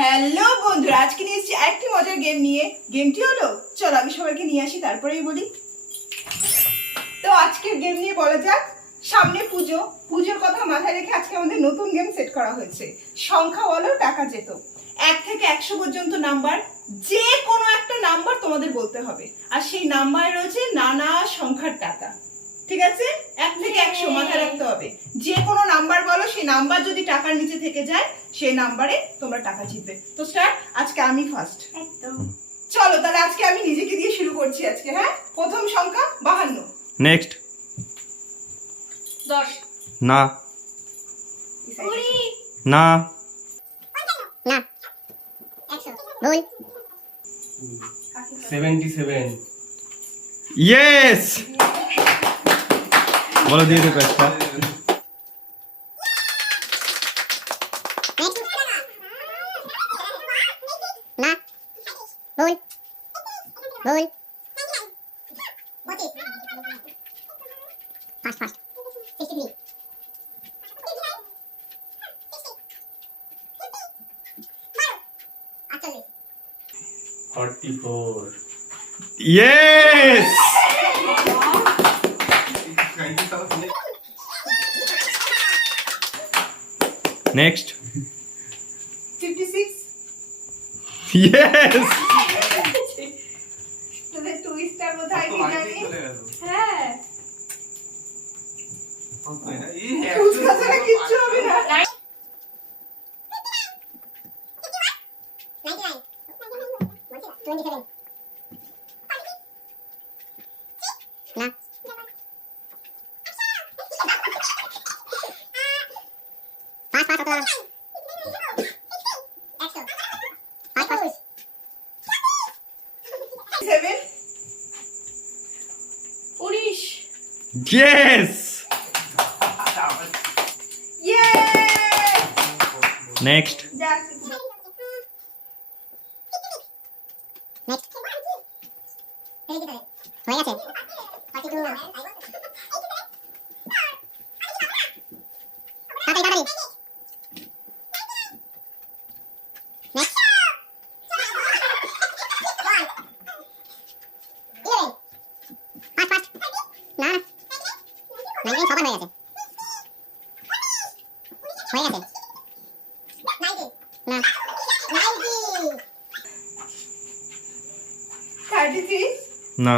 Hello বন্ধুরা, আজকে নিয়ে এসেছি একটি মজার গেম নিয়ে। গেমটি হলো, চলো আমি সবাইকে নিয়ে আসি তারপরেই বলি। তো আজকের গেম নিয়ে বলা যাক, সামনে পুজো, পুজোর কথা মাথায় রেখে আজকে আমাদের নতুন গেম সেট করা হয়েছে। সংখ্যা বলো, টাকা যেত। 1 থেকে 100 পর্যন্ত নাম্বার, যে কোনো একটা নাম্বার তোমাদের বলতে হবে, আর সেই নাম্বারে রয়েছে নানা সংখ্যার টাকা। ঠিক আছে? 1 থেকে 100 মাথায় রাখতে হবে। যে কোনো নাম্বার বলো, সেই নাম্বার যদি টাকার নিচে থেকে যায় সেই নাম্বারে তোমরা টাকা জিতবে। তো স্টার্ট, আজকে আমি ফার্স্ট। একদম। চলো তাহলে আজকে আমি নিজেকে দিয়ে শুরু করছি আজকে। হ্যাঁ, প্রথম সংখ্যা 52। নেক্সট 10 না 20 না না 100 ভুল 77 ইয়েস বলো দিয়ে দে একটা না ভুল ভুল fast fast 63 44 yes next 56। Yes তোদের টুইস্টার কোথায় কি জানি? হ্যাঁ টুইস্টার ছাড়া কিচ্ছু হবে না। 27 না ফাস্ট ফাস্ট হতো 100 ফাস্ট ফাস্ট 7। 19 ইয়েস ইয়ে! নেক্সট যাক, নেক্সট হয়ে গেছে 42 তাড়াতাড়ি নেক্সট ফাস্ট ফাস্ট না না 19 সবার হয়ে গেছে না 33। না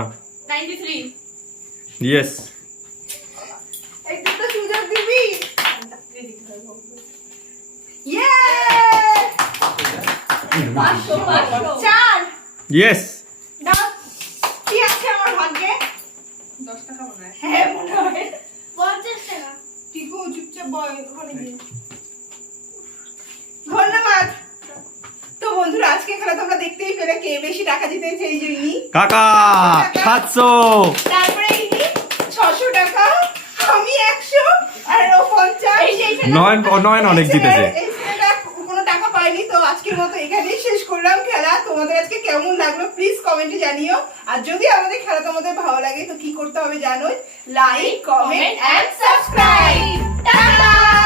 93 ইয়েস একটু তো সুযোগ দিবি। ইয়ে! 4। ইয়েস দাও, কি আছে আমার ভাগ্যে? 10 টাকা মনে হয়। হ্যাঁ মনে হয়। 50 টাকা টিকু চুপচাপ বয়, ওখানে গিয়ে। ধন্যবাদ। তো বন্ধুরা, আজকে খেলা তোমরা দেখতেই পেলে কে বেশি টাকা জিতেছে। এই যে ইনি, কাকা 700 তারপরে ইনি 600 টাকা, আমি 100 আর ও 50। নয়ন অনেক জিতেছে এই ছেলেটা কোনো টাকা পায়নি। তো আজকের মতো এখানেই শেষ করলাম খেলা। তোমাদের আজকে কেমন লাগলো প্লিজ কমেন্টে জানিও। আর যদি আমাদের খেলা তোমাদের ভালো লাগে তো কি করতে হবে জানোই, like, comment and subscribe. Tata.